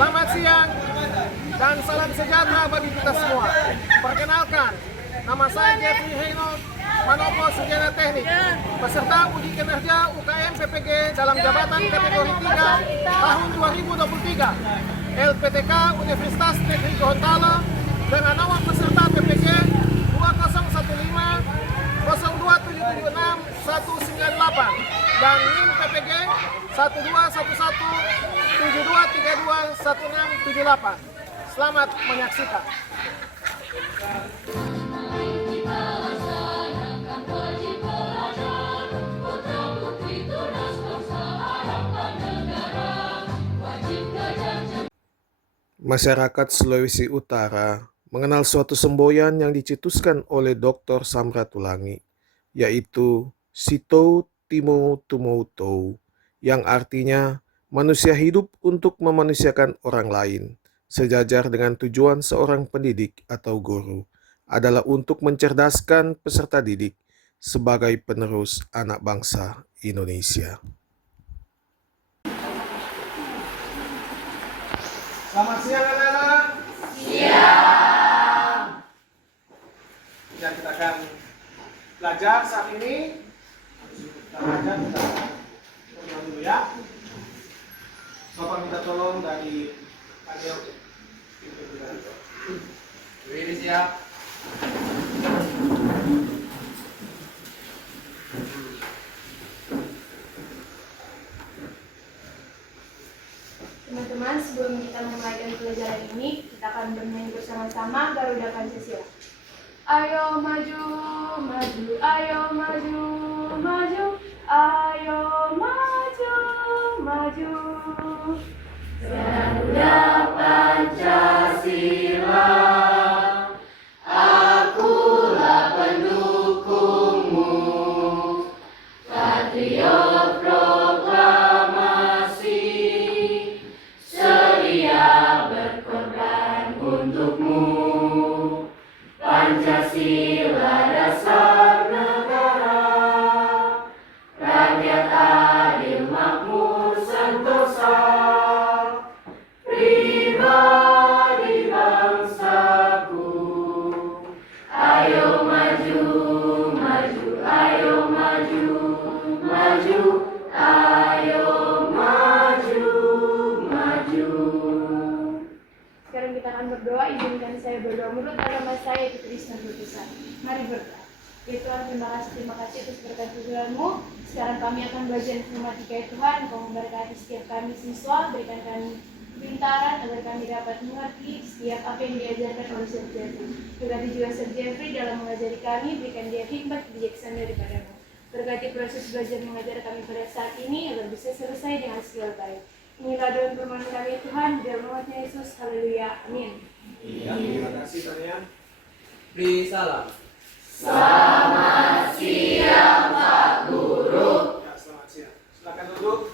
Selamat siang dan salam sejahtera bagi kita semua. Perkenalkan, nama saya Jeffrey Henold Manopo Sarjana Teknik, peserta uji kinerja UKM PPG dalam jabatan kategori 3 tahun 2023 LPTK Universitas Negeri Gorontalo dengan nomor peserta PPG 2015 02776 198 dan NIM PPG 121172321678. Selamat menyaksikan. Masyarakat Sulawesi Utara mengenal suatu semboyan yang dicetuskan oleh Dr. Samratulangi, yaitu Sitou Timo Tumoutou, yang artinya manusia hidup untuk memanusiakan orang lain, sejajar dengan tujuan seorang pendidik atau guru adalah untuk mencerdaskan peserta didik sebagai penerus anak bangsa Indonesia. Selamat siang anak-anak. Siang. Ya, kita akan belajar saat ini. Kita belajar, kita ulang dulu ya. Bapak minta tolong dari panel. Berdiri siap. Teman-teman, sebelum kita memulai pelajaran ini, kita akan bernyanyi bersama-sama Garuda Pancasila. Ayo maju, maju, ayo maju, maju, ayo maju, maju. Garuda Pancasila, akulah pendukungmu, patriot proklamasi, sedia berkorban untukmu. Pancasila dasar negara, rakyat adil makmur sentosa, pribadi bangsaku. Ayo maju, maju, ayo maju, maju, ayo maju, maju. Sekarang kita akan berdoa. Izinkan saya berdoa menurut agama saya, yaitu Kristen Buddhism. Mari berdoa. Ya Tuhan, terima kasih atas berkat Tuhan-Mu. Sekarang kami akan belajar informatika ya Tuhan. Kau memberkati setiap kami siswa, berikan kami pintaran agar kami dapat mengerti setiap apa yang diajarkan oleh Sir Jeffrey. Berkati juga Sir Jeffrey dalam mengajari kami, berikan dia hikmat bijaksana daripada-Mu. Berkati proses belajar mengajar kami pada saat ini agar bisa selesai dengan segala baik. Inilah doa firman kami Tuhan, di dalam nama Yesus. Haleluya. Amin. Ya, terima kasih Tania. Beri salam. Selamat siang Pak Guru. Ya, selamat siang. Silakan duduk.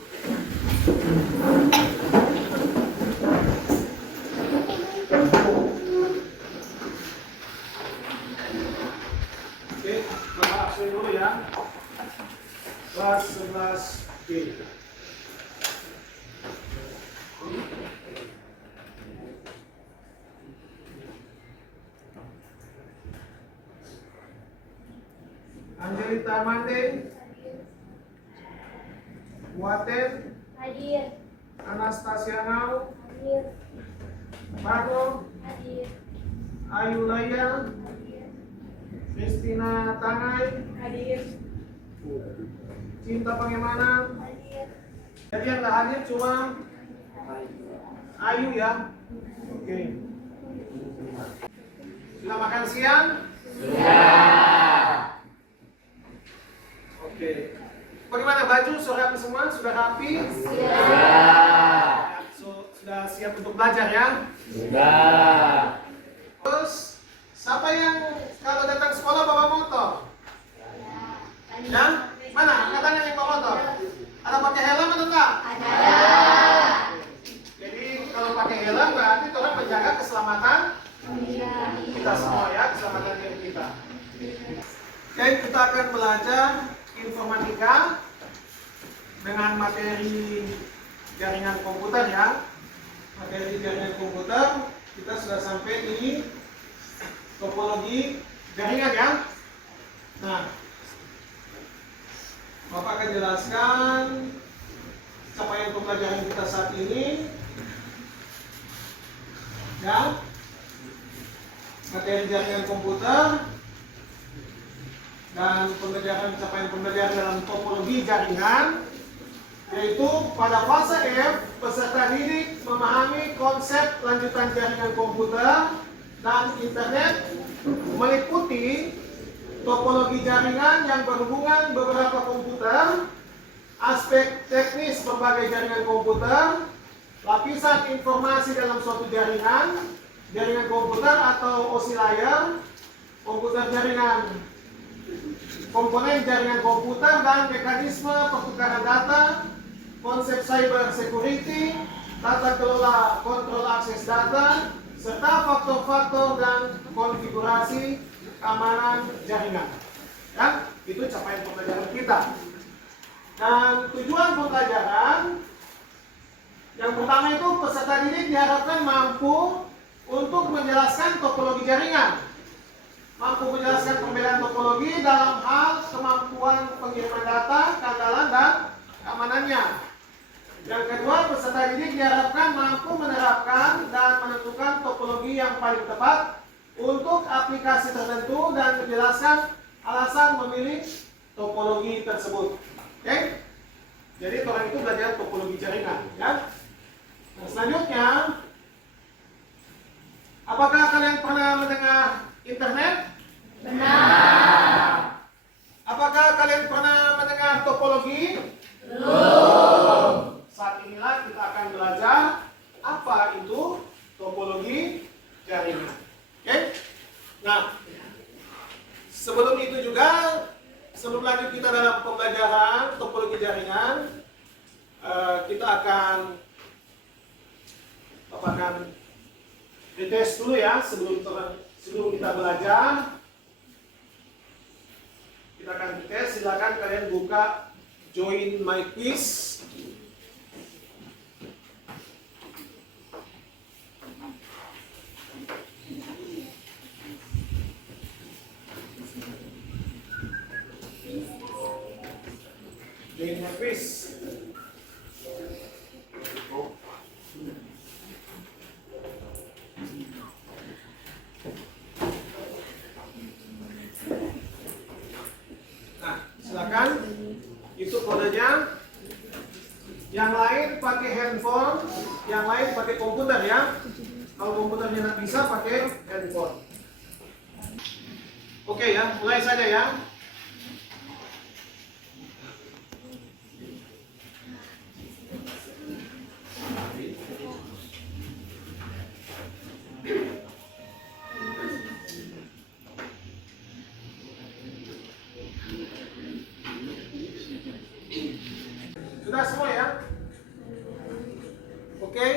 Oke, Bapak absen dulu ya. Kelas 11B. Angelita Mande, Waten, Hadir. Anastasia Nau, Hadir. Parno, Hadir. Ayu Laya, Kristina Tangai, Hadir. Cinta Pangemanan. Hadir. Jadi yang nggak hadir cuma Ayu ya. Oke. Sudah makan siang? Oke. Bagaimana baju? Sudah rapi semua? Sudah rapi? Ya, sudah siap untuk belajar ya? Sudah. Terus, siapa yang kalau datang sekolah bawa motor? Ya? Mana? Angkat tangan yang bawa motor. Ada pakai helm atau enggak? Ada. Jadi kalau pakai helm berarti Tuhan menjaga keselamatan kita semua ya, keselamatan diri kita. Oke, kita akan belajar informatika dengan materi jaringan komputer ya. Materi jaringan komputer, kita sudah sampai di topologi jaringan ya. Nah, Bapak akan jelaskan capaian pembelajaran kita saat ini ya. Materi jaringan komputer dan capaian pembelajaran dalam topologi jaringan, yaitu pada fase F peserta didik memahami konsep lanjutan jaringan komputer dan internet, meliputi topologi jaringan yang berhubungan beberapa komputer, aspek teknis berbagai jaringan komputer, lapisan informasi dalam suatu jaringan, jaringan komputer atau OSI layer, komputer jaringan, komponen jaringan komputer dan mekanisme pertukaran data, konsep cyber security, tata kelola kontrol akses data, serta faktor-faktor dan konfigurasi keamanan jaringan. Ya, itu capaian pembelajaran kita. Dan tujuan pembelajaran yang pertama itu peserta didik diharapkan mampu untuk menjelaskan topologi jaringan, mampu menjelaskan perbedaan topologi dalam hal kemampuan pengiriman data, keandalan dan keamanannya. Yang kedua, peserta didik diharapkan mampu menerapkan dan menentukan topologi yang paling tepat untuk aplikasi tertentu dan menjelaskan alasan memilih topologi tersebut. Oke? Jadi orang itu belajar topologi jaringan, ya. Nah, selanjutnya, apakah kalian pernah mendengar internet? Benar. Apakah kalian pernah mendengar topologi? Belum. Saat inilah kita akan belajar apa itu topologi jaringan. Oke? Nah, sebelum itu juga, sebelum lanjut kita dalam pembelajaran topologi jaringan, kita akan dites dulu ya sebelum kita belajar. Kita akan dites. Silakan kalian buka Join My Quiz. Join My Quiz. Nah, silakan. Itu kodenya. Yang lain pakai handphone, yang lain pakai komputer ya. Kalau komputernya nggak bisa, pakai handphone. Oke ya, mulai saja ya. Sudah semua ya? Oke.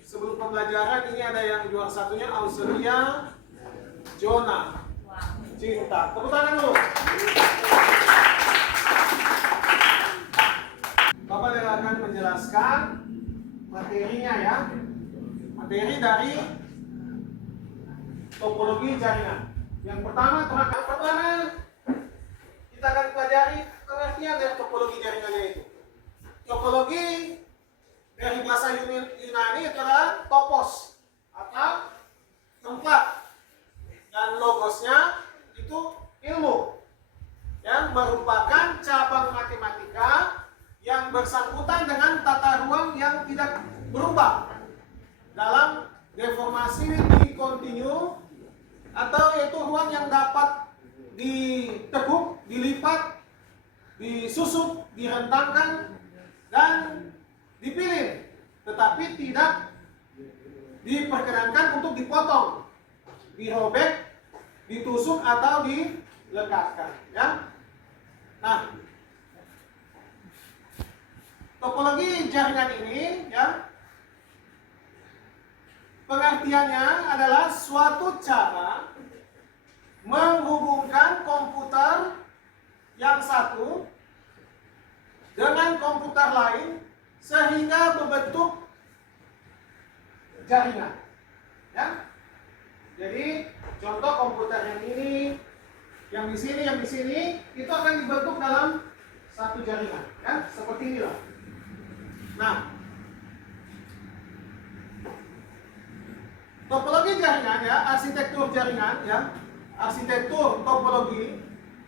Sebelum pembelajaran ini ada yang juara satunya Australia Jona Cinta. Tepuk tangan dulu. Bapak akan menjelaskan materinya ya. Materi dari topologi jaringan. Yang pertama kita akan pelajari pengertian dari topologi jaringannya itu. Topologi dari bahasa Yunani adalah topos atau tempat, dan logosnya itu ilmu yang merupakan cabang matematika yang bersangkutan dengan tata ruang yang tidak berubah dalam deformasi di kontinu, atau yaitu ruang yang dapat ditekuk, dilipat, disusup, direntangkan, dan dipilih, tetapi tidak diperkenankan untuk dipotong, dirobek, ditusuk atau dilekatkan. Ya. Nah, topologi jaringan ini, ya, pengertiannya adalah suatu cara menghubungkan komputer yang satu dengan komputer lain sehingga membentuk jaringan. Ya. Jadi contoh komputer yang ini, yang di sini, itu akan dibentuk dalam satu jaringan, ya, seperti inilah. Nah, topologi jaringan, ya, arsitektur jaringan, ya, arsitektur topologi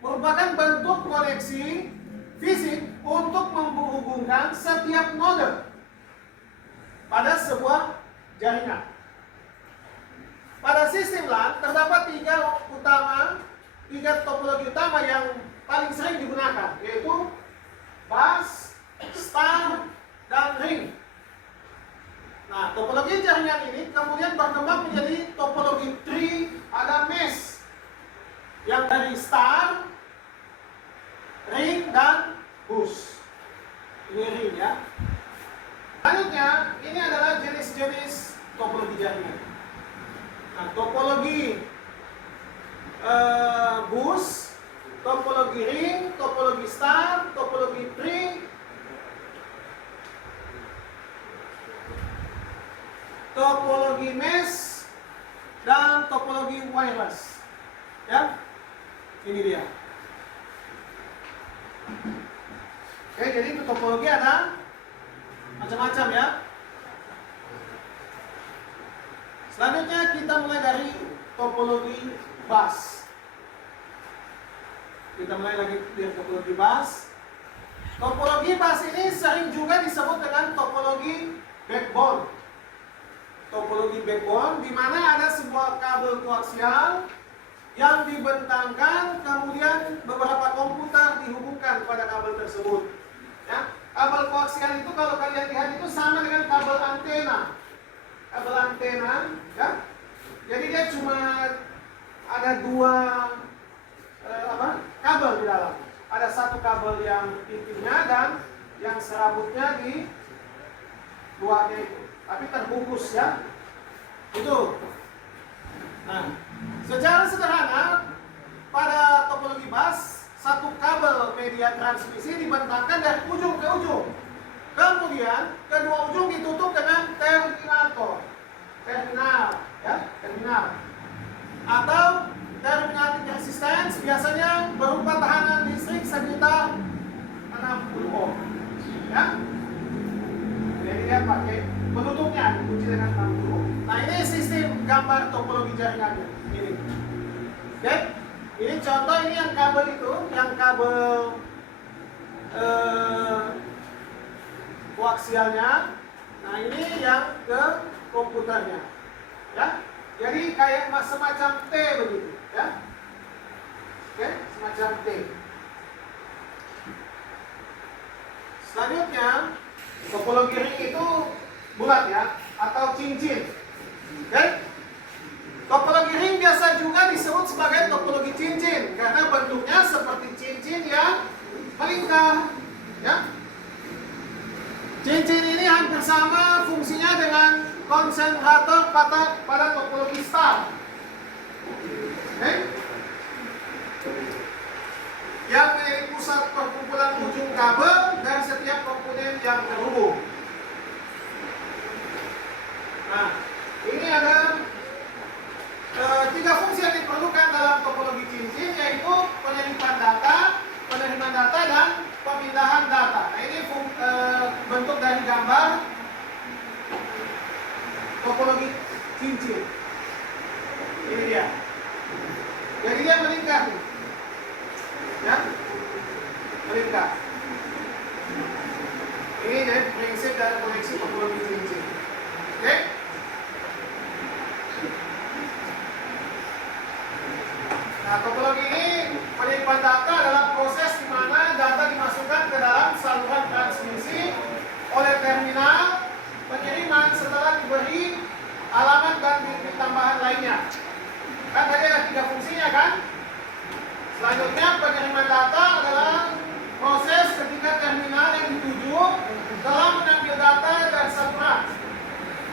merupakan bentuk koneksi fisik untuk menghubungkan setiap node pada sebuah jaringan. Pada sistem LAN terdapat tiga topologi utama yang paling sering digunakan, yaitu bus, star, dan ring. Nah, topologi jaringan ini kemudian berkembang menjadi topologi tree, ada mesh yang dari star, ring, dan bus. Ini ring, ya. Selanjutnya, ini adalah jenis-jenis topologi jaringan. Nah, topologi bus, topologi ring, topologi star, topologi tree, topologi mesh, dan topologi wireless. Ya, ini dia. Oke, jadi itu topologi ada macam-macam, ya. Selanjutnya kita mulai dari topologi bus. Kita mulai lagi dari topologi bus. Topologi bus ini sering juga disebut dengan topologi backbone. Topologi backbone di mana ada sebuah kabel koaksial yang dibentangkan, kemudian beberapa komputer dihubungkan pada kabel tersebut. Ya, kabel koaksial itu kalau kalian lihat itu sama dengan kabel antena. Kabel antena, ya. Jadi dia cuma ada dua kabel di dalam. Ada satu kabel yang intinya dan yang serabutnya di luarnya itu. Tapi terbungkus, ya. Itu. Nah, secara sederhana pada topologi bus satu kabel media transmisi dibentangkan dari ujung ke ujung. Kemudian kedua ujung ditutup dengan terminator. Terminal. Atau terminal resistance biasanya berupa tahanan listrik sekitar 60 ohm. Ya. Jadi dia pakai penutupnya dikunci dengan 60 ohm. Nah, ini sistem gambar topologi jaringannya. Ini. Oke. Ini contoh, ini yang kabel itu, yang kabel koaksialnya. Nah, ini yang ke komputernya. Ya. Jadi kayak semacam T begitu, ya. Oke, semacam T. Selanjutnya, topologi ring itu bulat, ya, atau cincin. Oke. Topologi ring biasa juga disebut sebagai topologi cincin karena bentuknya seperti cincin yang melingkar, ya. Cincin ini hampir sama fungsinya dengan konsentrator pada topologi star. Okay. Yang menjadi pusat perkumpulan ujung kabel dan setiap komponen yang terhubung. Nah, ini ada tiga fungsi yang diperlukan dalam topologi cincin, yaitu penyimpanan data, dan pemindahan data. Nah, ini bentuk dari gambar topologi cincin. Ini dia. Jadi dia melingkar, ya, melingkar. Ini dari prinsip dari koneksi topologi cincin. Oke? Nah, topologi ini penyimpan data adalah proses di mana data dimasukkan ke dalam saluran transmisi oleh terminal pengiriman setelah diberi alamat dan bit tambahan lainnya. Kan tadi ada tiga fungsinya, kan? Selanjutnya pengiriman data adalah proses ketika terminal yang dituju telah mengambil data dari saluran,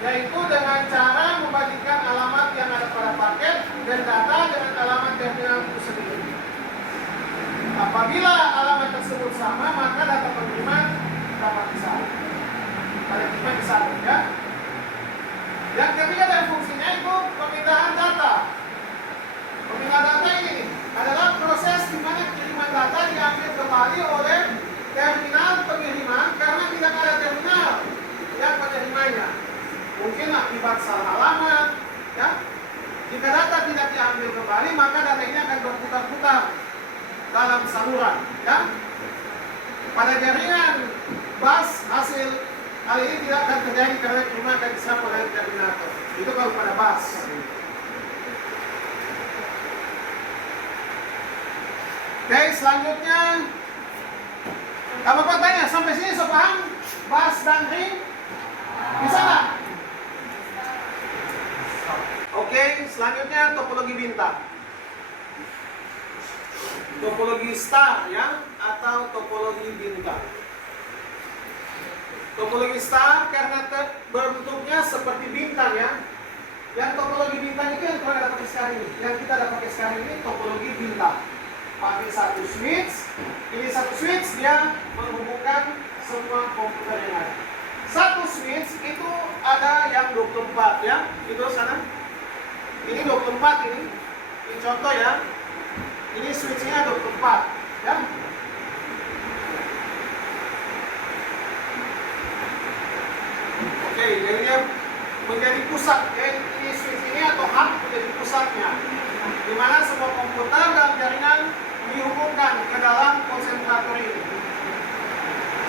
yaitu dengan cara membagikan alamat yang ada pada paket dan data dengan alamat terminal itu sendiri. Apabila alamat tersebut sama, maka data pengiriman dapat disalin. segmen 1 ya. Yang ketiga dari fungsinya itu pemindahan data. Pemindahan data ini adalah proses di mana kiriman data diambil kembali oleh terminal pengiriman karena tidak ada terminal yang menerimanya. Mungkin akibat salah alamat, ya. Jika data tidak diambil kembali, maka data ini akan berputar-putar dalam saluran, ya. Pada jaringan bus hasil hal ini tidak akan terjadi karena cuma akan diserap oleh terminator. Itu kalau pada bus. Oke, selanjutnya Bapak tanya sampai sini so paham? Bus dan ring? Bisa nggak? Oke, selanjutnya topologi bintang. Topologi star ya, atau topologi bintang. Topologi star karena bentuknya seperti bintang ya. Yang topologi bintang itu yang kita dapat sekarang ini. Yang kita dapat sekarang ini topologi bintang. Pakai satu switch. Ini satu switch dia menghubungkan semua komputer yang ada. Satu switch itu ada yang 24 ya. Itu sana. Ini 24 ini. Ini contoh ya. Ini switchnya 24 ya. Oke, jadi dia menjadi pusat ya. Ini switch ini atau hub menjadi pusatnya, di mana semua komputer dan jaringan dihubungkan ke dalam konsentrator ini.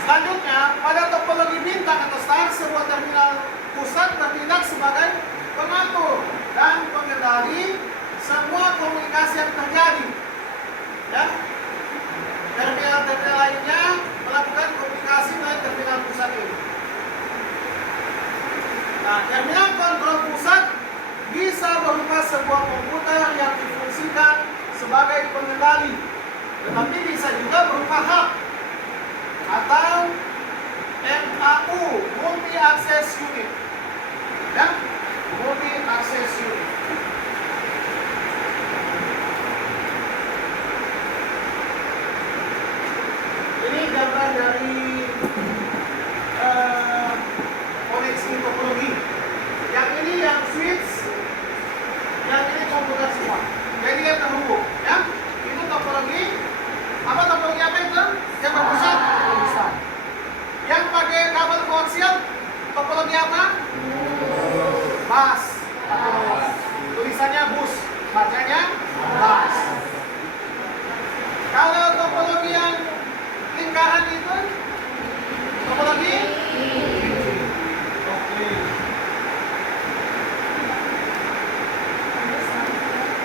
Selanjutnya, pada topologi bintang atau star, sebuah terminal pusat bertindak sebagai pengatur dan pengendali semua komunikasi yang terjadi. Ya, terminal-terminal lainnya melakukan komunikasi dengan terminal pusat ini. Nah, terminal kontrol pusat bisa berupa sebuah komputer yang difungsikan sebagai pengendali, tetapi bisa juga berupa hub atau MAU, Multi Access Unit. Ya, Multi Access Unit. Ini gambar dari koneksi topologi. Yang ini yang switch, yang ini komputer semua. Jadi dia terhubung, ya. Itu topologi. Apa topologi apa itu? Yang berpusat. Yang pakai kabel koaksial, topologi apa? Bus. Tulisannya bus, bacanya bus. Kalau topologi yang lingkaran itu topologi oke.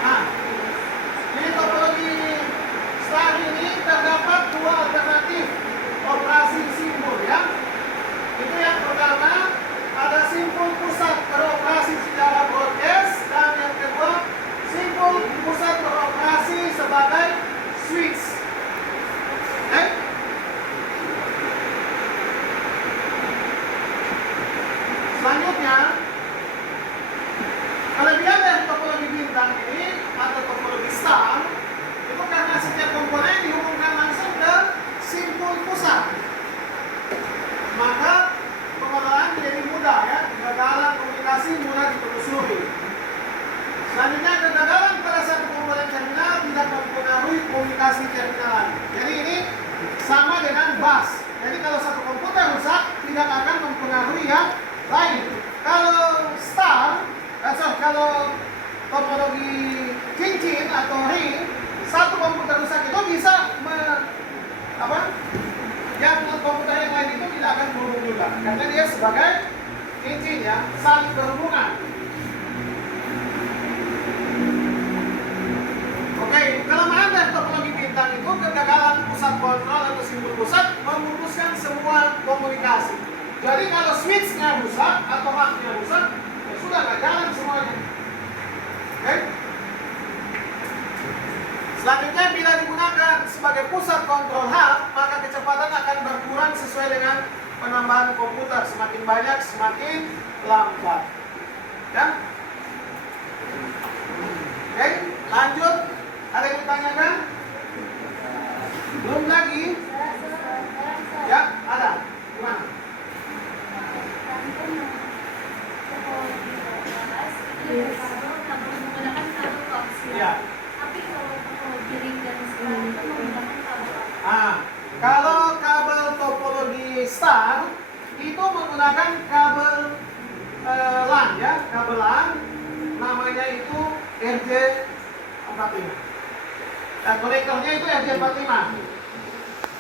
Nah, di topologi star ini terdapat dua alternatif operasi simbol ya. Itu yang pertama ada simpul pusat beroperasi secara broadcast, dan yang kedua simpul pusat beroperasi sebagai switch. Selanjutnya, kelebihan dari topologi bintang ini atau topologi star itu karena setiap komponen dihubungkan langsung ke simpul pusat, maka pengelolaan menjadi mudah ya. Kegagalan komunikasi mudah ditelusuri. Selanjutnya, kegagalan pada satu komponen terminal tidak mempengaruhi komunikasi terminal lain. Jadi ini sama dengan bus. Jadi kalau satu komputer rusak tidak akan mempengaruhi yang lain. Kalau star, kalau topologi cincin atau ring, satu komputer rusak itu bisa yang komputer yang lain itu tidak akan berhubung juga, karena dia sebagai cincin ya, saling berhubungan. Oke, kelemahan dari topologi bintang itu kegagalan pusat kontrol atau simpul pusat memutuskan semua komunikasi. Jadi kalau switch-nya rusak atau hub-nya rusak, ya sudah nggak jalan semuanya. Oke? Selanjutnya, bila digunakan sebagai pusat kontrol hub, maka kecepatan akan berkurang sesuai dengan penambahan komputer. Semakin banyak, semakin lambat. Ya? Oke, lanjut. Ada yang ditanyakan? Belum lagi? Ya, ada. Gimana? RJ45. Dan konektornya itu RJ45.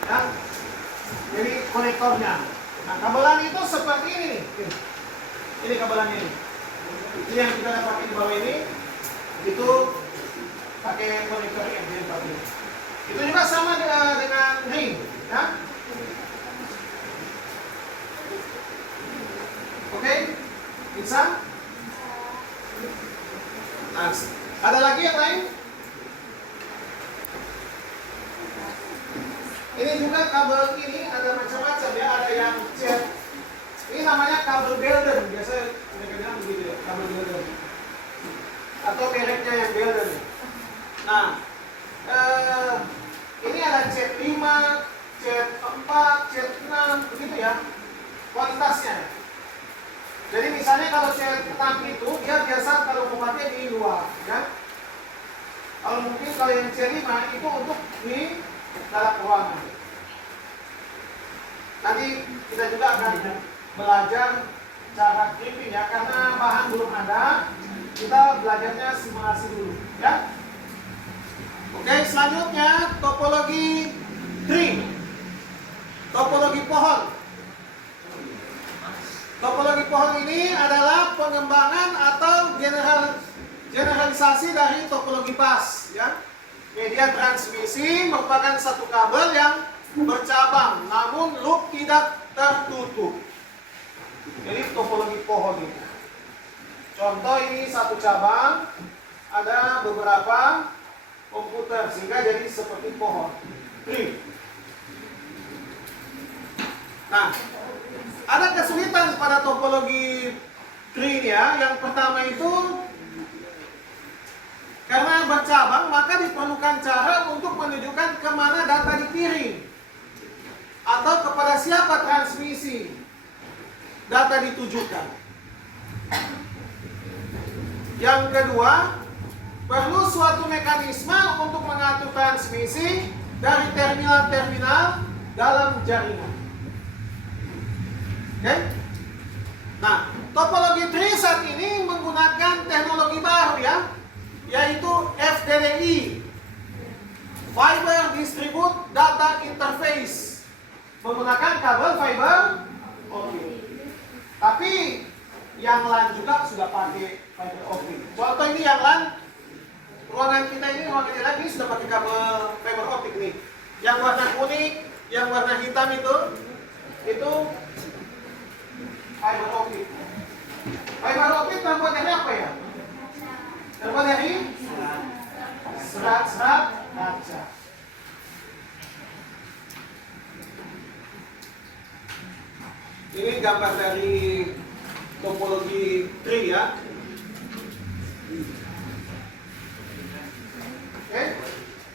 Ya. Jadi konektornya. Nah, kabelan itu seperti ini nih. Ini kabelannya ini. Ini yang kita pakai di bawah ini. Itu pakai konektor RJ45. Itu juga sama dengan ring, ya. Oke? Bisa? Nah, ada lagi yang lain? Ini juga kabel ini ada macam-macam ya, ada yang cat. Ini namanya kabel Belden, biasa mereka bilang begitu ya, kabel Belden. Atau mereknya yang Belden. Nah, ini ada cat 5, cat 4, cat 6, begitu ya. Kualitasnya. Jadi misalnya kalau cat 6 itu dia biasa kalau memakai di luar, ya. Kalau mungkin kalau yang cat 5 itu untuk di dalam ruangan. Nanti kita juga akan belajar cara clipping ya, karena bahan belum ada, kita belajarnya simulasi dulu, ya. Oke, selanjutnya topologi tree, topologi pohon. Topologi pohon ini adalah pengembangan atau generalisasi dari topologi pas, ya. Media transmisi merupakan satu kabel yang bercabang, namun loop tidak tertutup. Jadi topologi pohon itu. Contoh ini satu cabang, ada beberapa komputer sehingga jadi seperti pohon. Tree. Nah, ada kesulitan pada topologi tree ya. Yang pertama itu karena bercabang, maka diperlukan cara untuk menunjukkan kemana data dikirim atau kepada siapa transmisi data ditujukan. Yang kedua, perlu suatu mekanisme untuk mengatur transmisi dari terminal-terminal dalam jaringan. Oke? Nah, topologi tree saat ini menggunakan teknologi baru ya, yaitu FDDI, Fiber Distribute Data Interface, menggunakan kabel fiber optik. Tapi yang LAN juga sudah pakai fiber optik. Contoh ini yang LAN, ruangan kita ini, ruangan yang lagi sudah pakai kabel fiber optik nih. Yang warna kuning, yang warna hitam itu fiber optik. Fiber optik terbuat dari apa ya? Terbuat dari serat-serat kaca. Ini gambar dari topologi tree ya. Oke,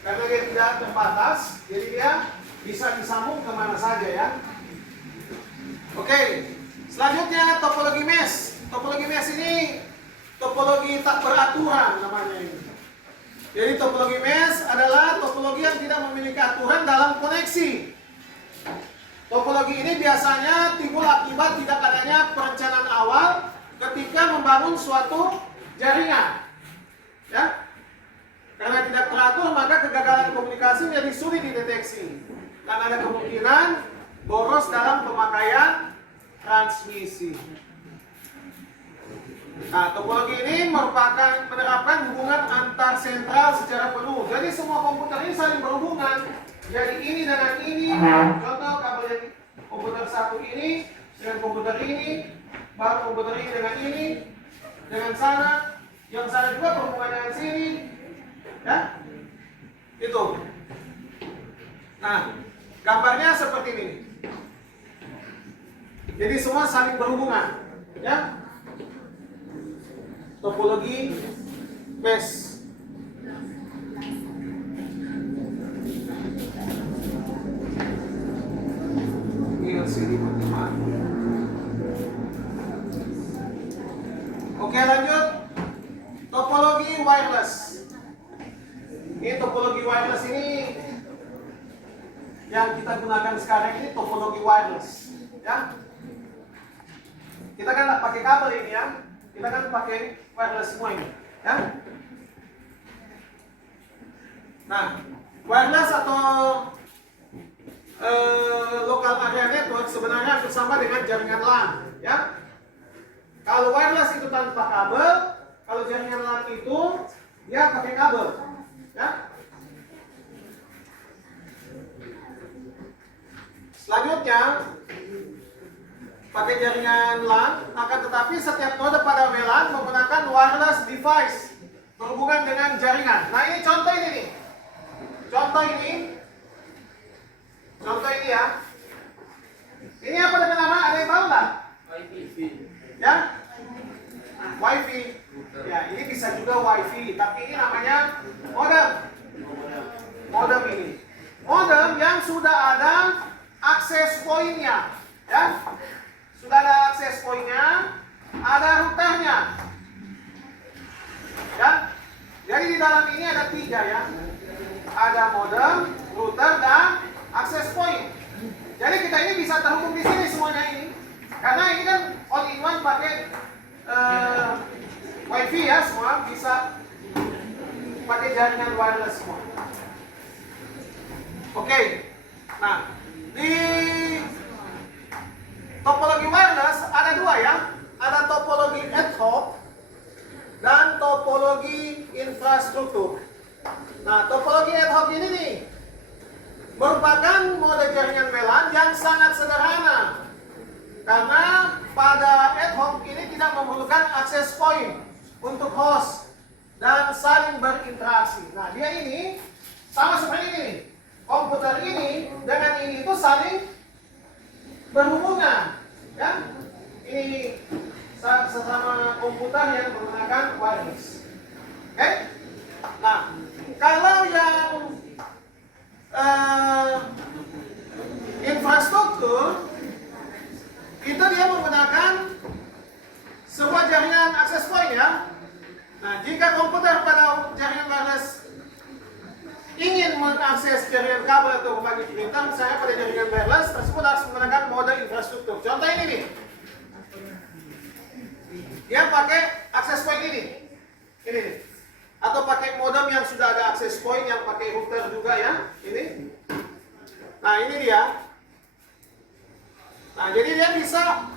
karena dia tidak terbatas, jadi dia bisa disambung kemana saja ya. Oke, selanjutnya topologi mesh. Topologi mesh ini topologi tak beraturan namanya ini. Jadi topologi mesh adalah topologi yang tidak memiliki aturan dalam koneksi. Topologi ini biasanya timbul akibat tidak adanya perencanaan awal ketika membangun suatu jaringan. Ya. Karena tidak teratur, maka kegagalan komunikasi menjadi sulit dideteksi. Dan ada kemungkinan boros dalam pemakaian transmisi. Nah, topologi ini menerapkan hubungan antar sentral secara penuh. Jadi semua komputer ini saling berhubungan. Jadi ini dengan ini, contoh kabel yang komputer satu ini dengan komputer ini, baru komputer ini dengan sana, yang sana juga berhubungan dengan sini, ya, itu. Nah, gambarnya seperti ini. Jadi semua saling berhubungan, ya. Topologi mesh. Oke, lanjut. Topologi wireless. Ini topologi wireless ini yang kita gunakan sekarang ini topologi wireless, ya. Kita kan pakai kabel ini ya. Kita kan pakai wireless semua ini, ya. Nah, wireless atau local area network sebenarnya bersama dengan jaringan LAN, ya. Kalau wireless itu tanpa kabel, kalau jaringan LAN itu dia pakai kabel, ya. Selanjutnya pakai jaringan LAN, akan tetapi setiap node pada WLAN menggunakan wireless device berhubungan dengan jaringan. Nah, ini contoh ini nih. Contoh ini ya. Ini apa dengan nama? Ada yang tahu nggak? Wifi. Ya? Wifi. Ya, ini bisa juga Wifi, tapi ini namanya modem. Modem ini. Modem yang sudah ada akses poinnya, ya. Sudah ada akses poinnya, ada routernya. Ya. Jadi di dalam ini ada 3 ya. Ada modem, router, dan akses point. Jadi kita ini bisa terhubung di sini semuanya ini. Karena ini kan all in one pakai Wifi ya, semua bisa pakai jaringan wireless semua. Oke. Nah, di topologi wireless ada 2 ya. Ada topologi ad hoc dan topologi infrastruktur. Nah, topologi ad hoc ini nih merupakan mode jaringan WLAN yang sangat sederhana. Karena pada ad hoc ini tidak memerlukan akses point untuk host dan saling berinteraksi. Nah, dia ini sama seperti ini nih. Komputer ini dengan ini itu saling berhubungan, ya. Ini sesama komputer yang menggunakan wireless. Oke? Nah, kalau yang infrastruktur itu dia menggunakan sebuah jaringan akses point ya. Nah, jika komputer pada jaringan wireless ingin mengakses jaringan kabel atau membagi printer, misalnya pada jaringan wireless tersebut harus menggunakan mode infrastruktur. Contoh ini nih, dia pakai akses point ini nih, atau pakai modem yang sudah ada akses point yang pakai router juga ya, ini. Nah, ini dia. Nah, jadi dia bisa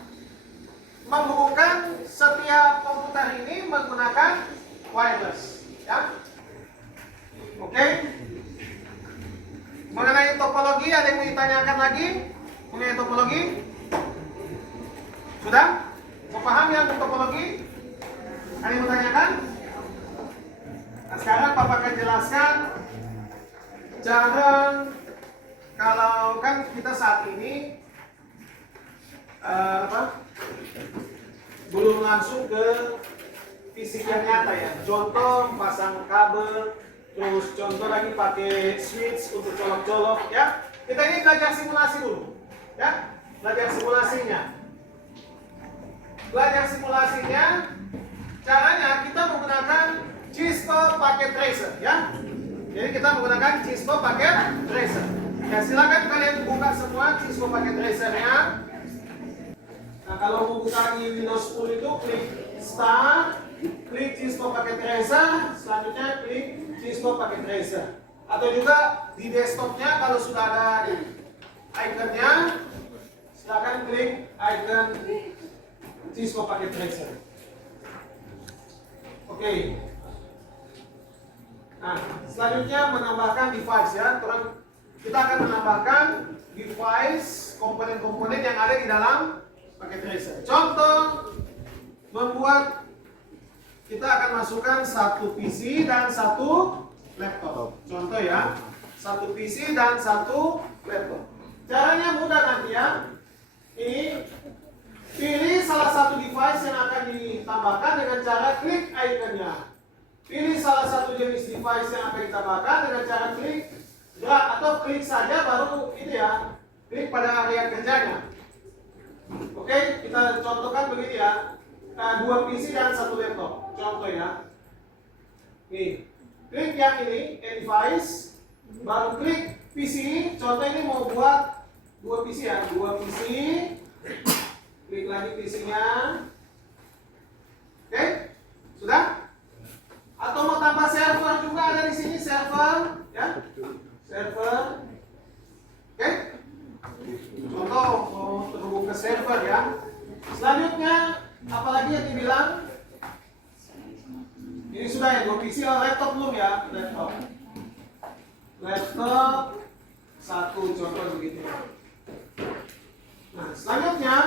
menghubungkan setiap komputer ini menggunakan wireless, ya. Oke. Mengenai topologi, ada yang mau ditanyakan lagi? Mengenai topologi? Sudah? Mau paham yang topologi? Ada yang mau tanyakan? Nah, sekarang Papa akan jelaskan cara kalau kan kita saat ini belum langsung ke fisik yang nyata ya. Contoh pasang kabel, terus contoh lagi pakai switch untuk colok-colok ya. Kita ini belajar simulasi dulu ya. Belajar simulasinya. Belajar simulasinya caranya kita menggunakan Cisco Packet Tracer ya. Jadi kita menggunakan Cisco Packet Tracer. Ya, silakan kalian buka semua Cisco Packet Tracer-nya. Nah, kalau mau buka di Windows 10 itu klik Start, klik Cisco Packet Tracer, selanjutnya klik Cisco Packet Tracer. Atau juga di desktopnya kalau sudah ada ikonnya, silakan klik icon Cisco Packet Tracer. Oke. Nah, selanjutnya menambahkan device ya. Terus kita akan menambahkan device, komponen-komponen yang ada di dalam paket tracer. Contoh, membuat kita akan masukkan satu PC dan satu laptop. Contoh ya, satu PC dan satu laptop. Caranya mudah nanti ya. Ini pilih salah satu device yang akan ditambahkan dengan cara klik ikonnya. Pilih salah satu jenis device yang akan ditambahkan dengan cara klik drag atau klik saja baru itu ya. Klik pada area kerjanya. Oke, kita contohkan begini ya. 2 PC dan 1 laptop. Contoh ya. Nih, klik yang ini, device, baru klik PC. Contoh ini mau buat 2 PC ya. 2 PC. Klik lagi PC-nya. Oke, sudah? Atau mau tambah server juga ada di sini server, ya. Selanjutnya, apalagi yang dibilang? Ini sudah ya, 2 PC. Laptop belum ya? Laptop 1 contoh begitu. Nah, selanjutnya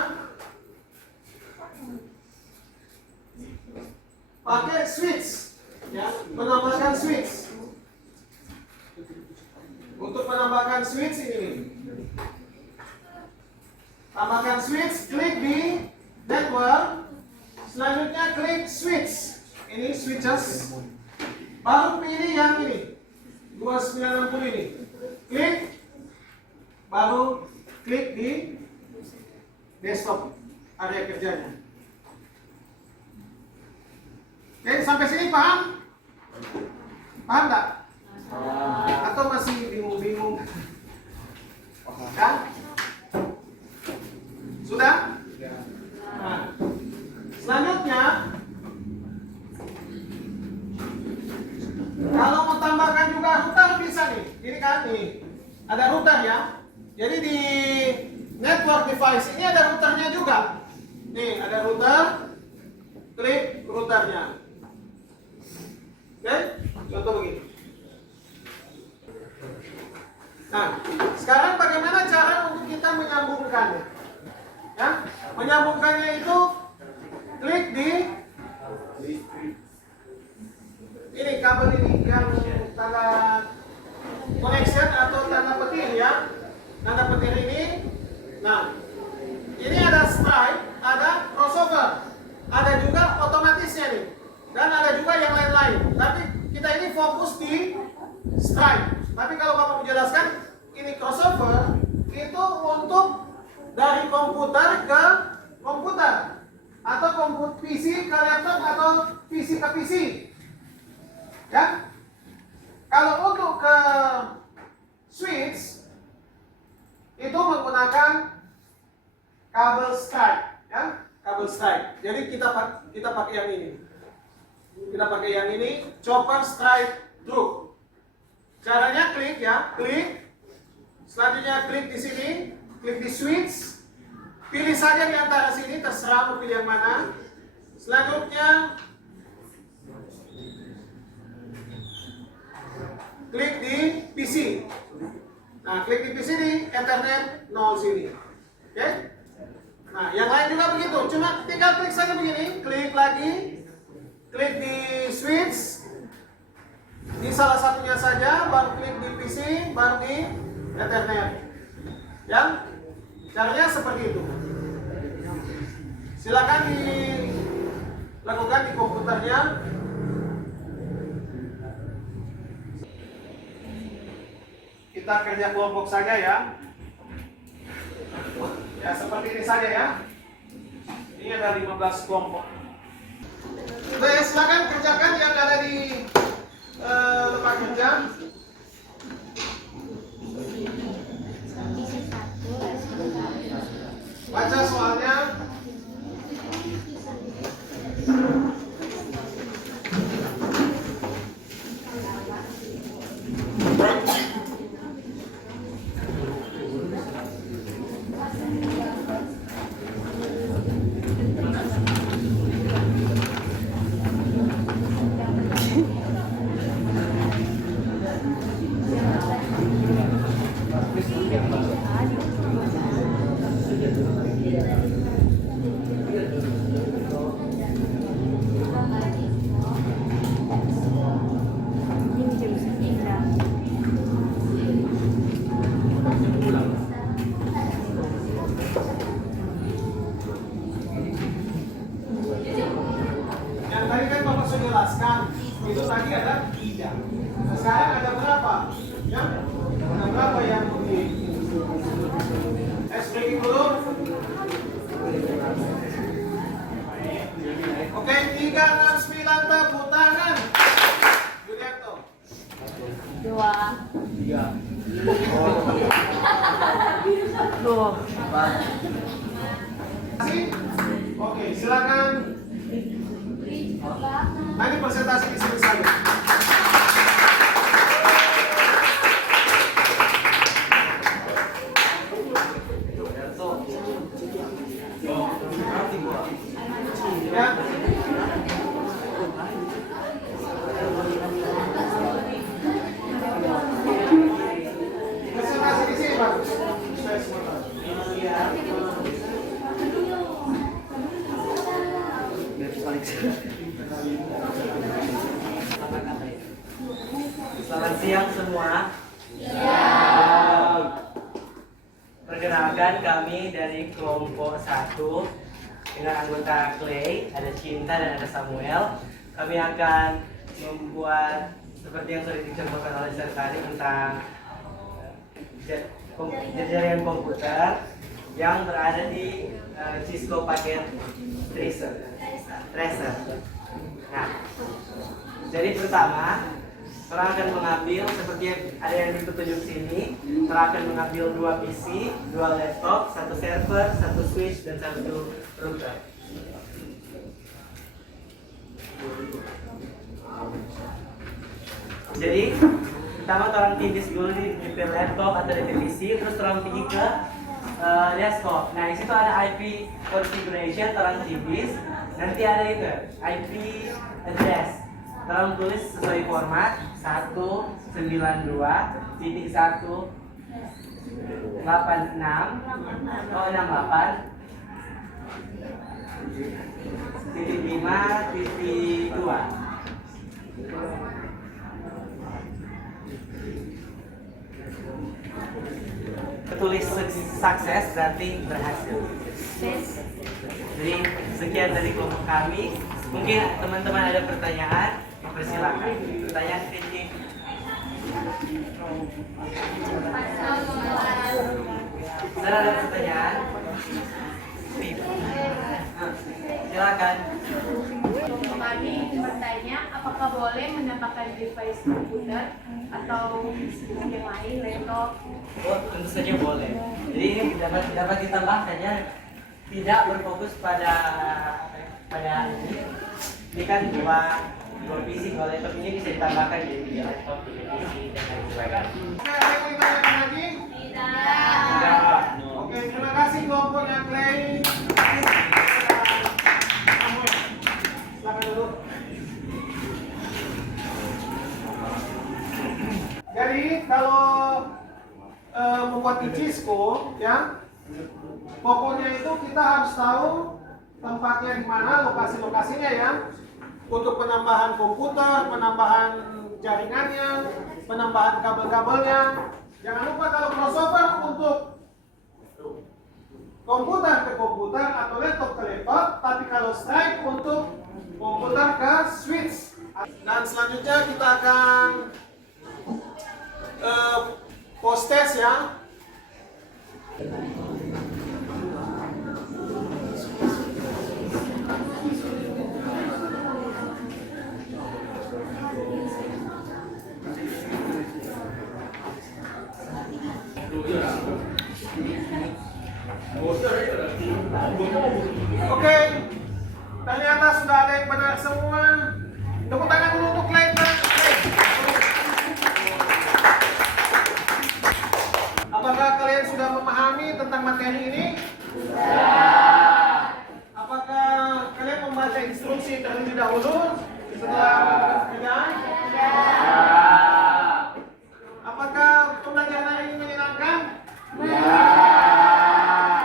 pakai switch, ya, menambahkan switch. Untuk menambahkan switch ini, tambahkan switch, klik di network, selanjutnya klik switch. Ini switches, baru pilih yang ini 2960 ini, klik, baru klik di desktop area kerjanya. Oke, sampai sini paham? Paham tak? Atau masih bingung-bingung? Kan? Sudah? Nah, selanjutnya, kalau mau tambahkan juga router bisa nih. Ini kan nih, ada router ya. Jadi di network device ini ada routernya juga. Nih, ada router. Klik routernya. Oke, contoh begini. Nah, sekarang bagaimana cara untuk kita menyambungkannya? Ya, menyambungkannya itu klik di ini kabel ini yang tanda connection atau tanda petir ya. Tanda petir ini. Nah, ini ada stripe, ada crossover, ada juga otomatisnya nih, dan ada juga yang lain-lain. Tapi kita ini fokus di stripe. Tapi kalau kamu menjelaskan ini crossover itu untuk dari komputer ke komputer atau komputer PC ke laptop atau PC ke PC. Ya. Kalau untuk ke switch itu menggunakan kabel stripe, ya, kabel stripe. Jadi kita pakai yang ini. Kita pakai yang ini, chopper stripe through. Caranya klik ya, klik. Selanjutnya klik di sini, klik di switch. Pilih saja di antara sini, terserah mau pilih yang mana. Selanjutnya klik di PC. Nah, klik di PC di Ethernet 0 sini. Oke? Nah, yang lain juga begitu. Cuma tinggal klik saja begini, klik lagi, klik di switch. Di salah satunya saja, baru klik di PC, baru di Ethernet. Ya? Caranya seperti itu. Silakan dilakukan di komputernya. Kita kerja kelompok saja ya. Ya, seperti ini saja ya. Ini ada 15 kelompok. Baik, silakan kerjakan yang ada di tempat kerja. Baca soalnya. Yang tadi kan Bapak sudah jelaskan, itu tadi ada 3. Nah, sekarang ada berapa? Ya? Ada berapa yang di breaking dulu? Oke, 369 tepuk tangan. Yulianto. 2. 3. Oke, silakan. Nanti presentasi di sini saja. Selamat siang semua. Perkenalkan, kami dari kelompok 1 dengan anggota Clay, ada Cinta dan ada Samuel. Kami akan membuat seperti yang sudah dicontohkan oleh saya tadi tentang jaringan komputer yang berada di Cisco paket Tracer. Nah, jadi pertama, orang akan mengambil seperti ada yang ditunjuk sini. Orang akan mengambil 2 PC, 2 laptop, 1 server, 1 switch, dan 1 router. Jadi pertama orang tipis dulu di laptop atau di PC, terus orang pergi ke desktop. Nah, di situ ada IP configuration, orang tipis. Nanti ada itu IP address. Tolong tulis sesuai format 192.186 68.5.2. Tulis sukses berarti berhasil. Jadi sekian dari kelompok kami. Mungkin teman-teman ada pertanyaan, persilakan. Pertanyaan kritik. Saudara ada pertanyaan? Silakan. Kami bertanya, apakah boleh menambahkan device komputer atau yang lain, laptop? Oh, tentu saja boleh. Jadi ini dapat ditambahkan ya. Tidak berfokus pada ini kan dua PC, kalau laptop ini bisa ditambahkan jadi laptop, PC dan lain sebagainya. Oke, ada yang mau ditanyakan lagi? Tidak. Oke, terima kasih kelompoknya Clay. Samuel, silakan dulu. Jadi kalau membuat di Cisco, ya, pokoknya itu kita harus tahu tempatnya di mana, lokasi-lokasinya ya, untuk penambahan komputer, penambahan jaringannya, penambahan kabel-kabelnya. Jangan lupa kalau crossover untuk komputer ke komputer atau laptop ke laptop, tapi kalau strike untuk komputer ke switch. Dan selanjutnya kita akan post test ya. Oke, ternyata sudah ada yang benar semua. Tepuk tangan dulu untuk Clayton. Apakah kalian sudah memahami tentang materi ini? Apakah kalian membaca instruksi terlebih dahulu setelah pekerjaan? Apakah pembelajaran hari ini menyenangkan?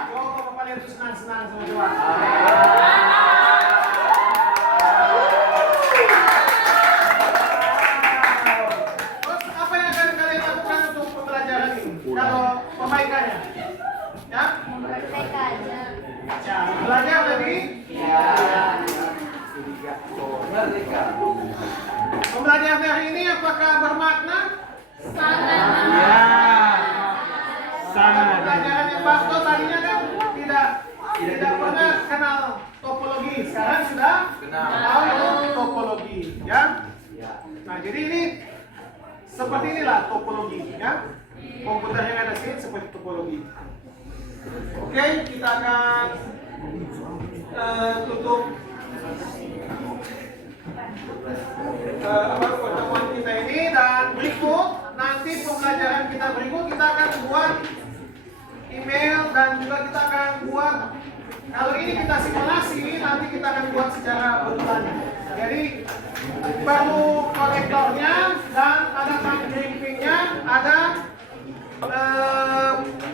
Oh, Bapak kalian itu senang-senang semua. Terus apa yang akan kalian lakukan untuk pembelajaran ini? Kalau perbaikannya? Ya? Ya, belajar lebih? Pembelajaran hari ini apakah bermakna? Pembelajaran yang Basto tadinya kan tidak pernah kenal topologi. Sekarang sudah tahu topologi, ya. Nah, jadi ini seperti inilah topologi, ya. Komputer yang ada sini seperti topologi. Oke, kita akan tutup pertemuan kita ini, dan berikut nanti pembelajaran kita berikut kita akan buat email, dan juga kita akan buat, kalau ini kita simulasi, nanti kita akan buat secara betulan. Jadi perlu konektornya dan ada time briefingnya, ada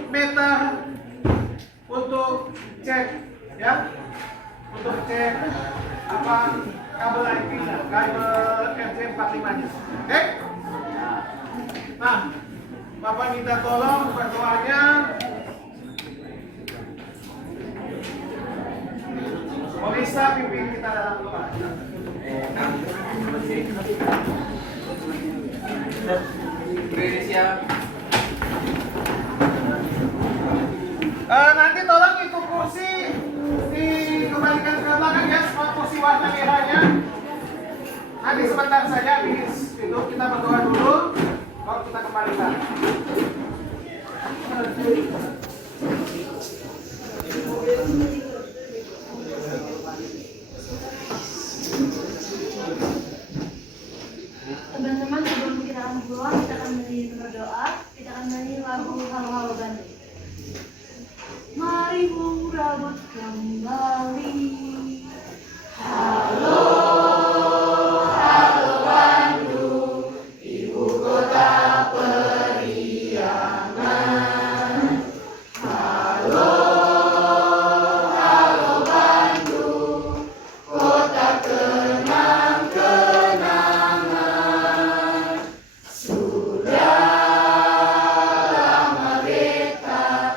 meter untuk cek, ya, untuk cek apa kabel IP-nya, kabel RJ45-nya. Oke? Nah, Bapak minta tolong berdoanya. Bisa pimpin kita dalam doa. Berdiri siap. Nanti tolong itu kursi dikembalikan ke belakang ya, semua kursi warna merahnya. Nanti sebentar saja habis itu kita berdoa dulu, baru kita kembalikan. Teman-teman, sebelum kita akan pulang, kita akan berdoa. Kita akan nyanyi lagu Halo Halo Bandung. Mari merabut kembali. Halo, halo Bandung, ibu kota periangan. Halo, halo Bandung, kota kenang-kenangan. Sudah lama beta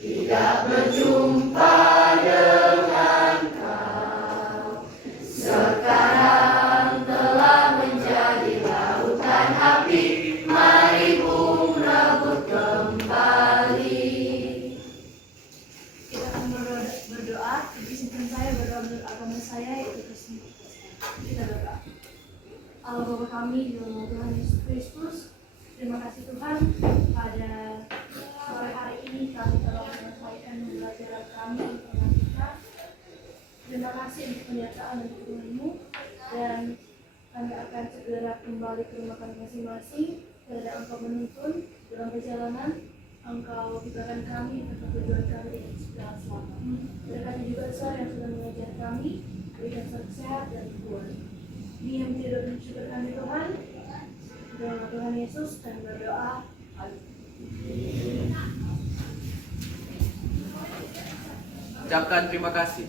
tidak berjumpa dengan kau. Sekarang telah menjadi lautan api. Mari bung rebut kembali. Kita akan berdoa. Izinkan saya berdoa menurut agama saya, yaitu Kristen. Kita berdoa. Allah Bapa kami di dalam Tuhan Yesus Kristus, terima kasih Tuhan pada sore hari ini kami telah menyelesaikan pembelajaran kami informatika. Terima kasih untuk penyertaan dan Tuhan-Mu, dan kami akan segera kembali ke rumah kami masing-masing. Kepada Engkau menuntun dalam perjalanan, Engkau berikan kami untuk tujuan kami dengan segala selamat. Berkati juga suara yang sudah mengajar kami, berikan sehat dan kuat. Ini yang tidak bersyukur kami Tuhan. Dalam Tuhan Yesus dan berdoa. Amin. Ucapkan terima kasih.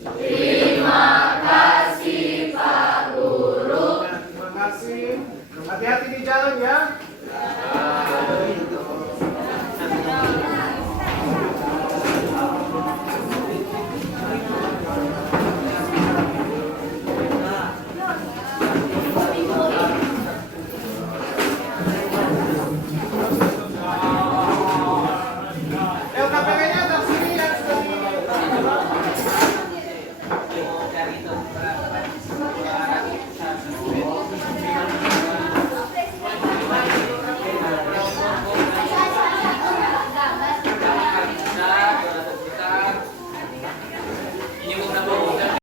Terima kasih Pak Guru. Terima kasih. Hati-hati di jalan ya. LKPG-nya dari sini yang sudah di. Cari itu.